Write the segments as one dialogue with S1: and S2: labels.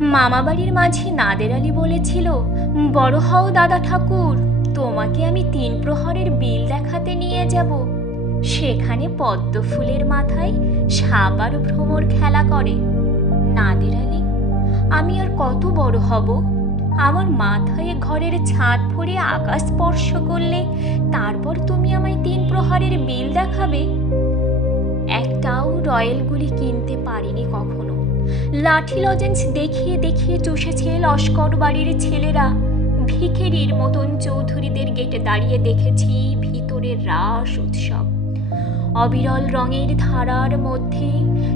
S1: মামাবাড়ির মাঝে নাদের আলী বলেছিল, বড় হও দাদা ঠাকুর, তোমাকে আমি তিন প্রহরের বিল দেখাতে নিয়ে যাব। সেখানে পদ্ম ফুলের মাথায় সাপ আর ভ্রমর খেলা করে। নাদের আলী, আমি আর কত বড় হব? আমার মাথায় ঘরের ছাদ ভরে আকাশ স্পর্শ করলে তারপর তুমি আমায় তিন প্রহরের বিল দেখাবে? একটাও রয়্যালগুলি কিনতে পারিনি কখনো। লাঠি লজেন্স দেখিয়ে দেখিয়ে চষেছে লস্কর বাড়ির ছেলেরা। ভিখেরির মতন চৌধুরীদের গেটে দাঁড়িয়ে দেখেছি ভিতরের রাস উৎসব। অবিরল রঙের ধারার মধ্যে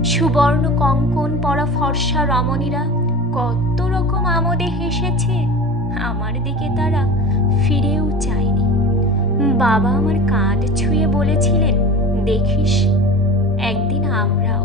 S1: সুবর্ণ কঙ্কন পরা ফর্সা রমণীরা কত রকম আমোদে হেসেছে। আমার দিকে তারা ফিরেও চায়নি। বাবা আমার কাঁধ ছুঁয়ে বলেছিলেন, দেখিস, একদিন আমরাও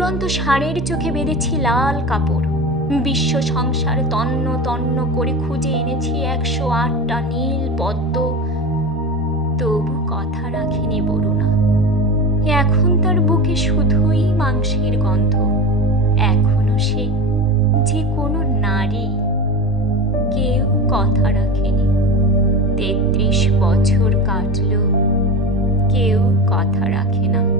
S1: দুরন্ত ষাঁড়ের চোখে বেঁধেছি লাল কাপড়। বিশ্ব সংসার তন্ন তন্ন করে খুঁজে এনেছি একশো আটটা নীল পদ্ম। তবু কথা রাখিনি বরুণা। এখন তার বুকে শুধুই মাংসের গন্ধ। এখনও সে যে কোনো নারী। কেউ কথা রাখেনি। তেত্রিশ বছর কাটল। কেউ কথা রাখে না।